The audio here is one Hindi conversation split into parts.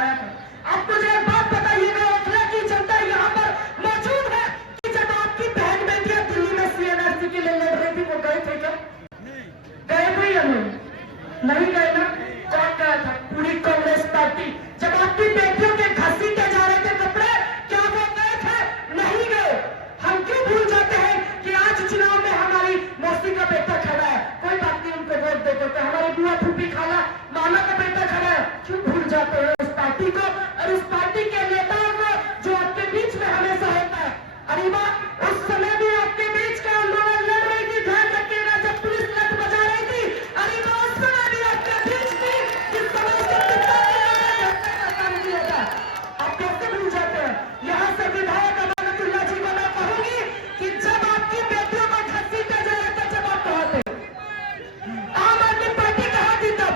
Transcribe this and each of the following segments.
दिखाया था। अब मुझे एक बात बताइएगा, ओखला की जनता यहाँ पर मौजूद है कि जब आपकी बहन बेटियां दिल्ली में सीएनआरसी के लिए लड़ रही थी, वो गए थे क्या? गए थे या नहीं गए ना? कौन गया था? पूरी कांग्रेस पार्टी। जब आपकी बेटियों के घसीटे जा रहे थे कपड़े, क्या वो गए थे? नहीं गए। हम क्यों भूल जाते हैं कि आज चुनाव में हमारी मौसी का बेटा खड़ा है? कोई बात नहीं, उनको वोट दे देते। हमारी बुआ फूफी खाला मामा का बेटा खड़ा है, क्यों भूल जाते हैं उस पार्टी को और उस पार्टी के नेताओं को जो आपके बीच में हमेशा होता है? अरे वाह, उस समय भी आपके बीच का आंदोलन लड़ रही थी, ध्यान रखिएगा, जब पुलिस लठ बजा रही थी। अरे वाह, उस समय भी आपके बीच थी, जिस समय से काम किया था। आप कैसे भूल जाते हैं? यहाँ से विधायक अमानतुल्लाह जी को मैं कहूंगी कि जब आपकी बेटियों को घसीटा जा रहा था, जब आप कहाँ थे? आम आदमी पार्टी कहाँ थी तब?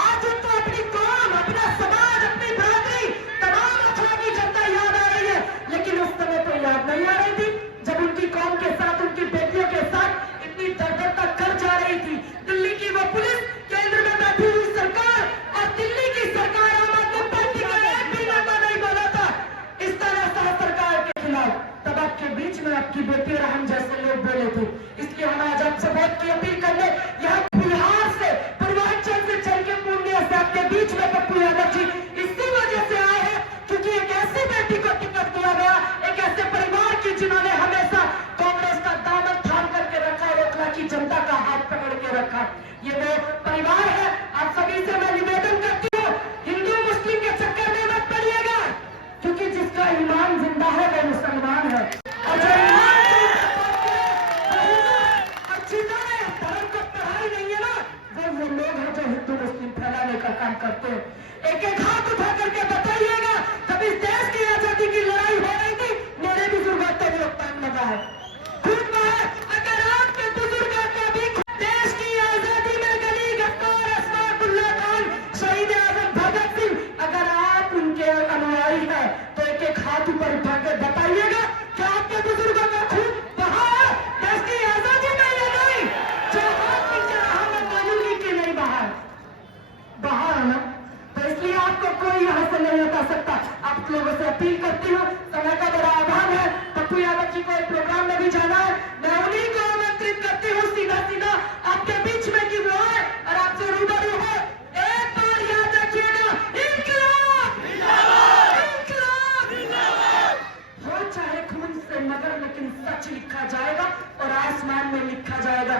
आज उनको अपनी कौम, अपना समाज, अपनी बरादरी, तमाम अखाड़ा की जनता याद आ रही है, लेकिन उस समय तो याद नहीं आ रही थी जब उनकी कौम के साथ, उनकी बेटियों के साथ इतनी दरदरता कर जा रही थी। दिल्ली की वो पुलिस, केंद्र में बैठी हुई सरकार और दिल्ली की सरकार आम आदमी पार्टी का एक भी नामा नहीं बोला था इस तरह से सरकार के खिलाफ। तब आपके बीच में आपकी बेटी और हम जैसे लोग बोले थे। इसलिए हम आज आपसे वोट की अपील करने यहाँ बिहार से, पूर्वांचल से चल के पूर्णिया से आपके बीच में पप्पू यादव जी इसी वजह से आए हैं क्योंकि एक ऐसी बेटी को टिकट दिया गया, एक ऐसे परिवार की जिन्होंने हमेशा कांग्रेस का दामन थाम करके रखा, ओखला की जनता का हाथ पकड़ के रखा। ये वो परिवार है। आप सभी से मैं निवेदन करती हूँ, हिंदू मुस्लिम के चक्कर में मत पड़िएगा, क्योंकि जिसका ईमान जिंदा है वो मुसलमान है। और जो ईमान अच्छी तरह धर्म को पढ़ाई नहीं है ना, वो लोग हैं जो हिंदू मुस्लिम फैलाने का काम करते हैं। एक एक हाथ उठा करके बताइएगा, जब इस देश की आजादी की लड़ाई हो रही थी, मेरे बुजुर्गों को भी टाइम लगा है, खून बहा। अगर आपके बुजुर्गों को भी देश की आजादी में गली गफ्फार, अशफाकुल्लाह खान, शहीद आजम भगत सिंह, अगर आप उनके अनुयायी हैं तो एक एक हाथ ऊपर उठा कर बताइएगा कि आपके बुजुर्गों का खून बहा है देश की आजादी में या नहीं? जो हाथ नीचे रहा मैं मानूंगी कि नहीं बहा है ना। तो इसलिए आपको कोई यहाँ से नहीं हटा सकता। आप लोगों से अपील करती हूँ, समय का बड़ा अभाव है, पप्पू यादव जी को एक प्रोग्राम में भी जाना है, मैं उन्हीं को आमंत्रित करती हूँ सीधा सीधा आपके बीच में कि वो है और आपसे रूबरू है। एक बार याद रखिएगा, इंकलाब इंकलाब इंकलाब हो चाहे खून से मगर, लेकिन सच लिखा जाएगा और आसमान में लिखा जाएगा।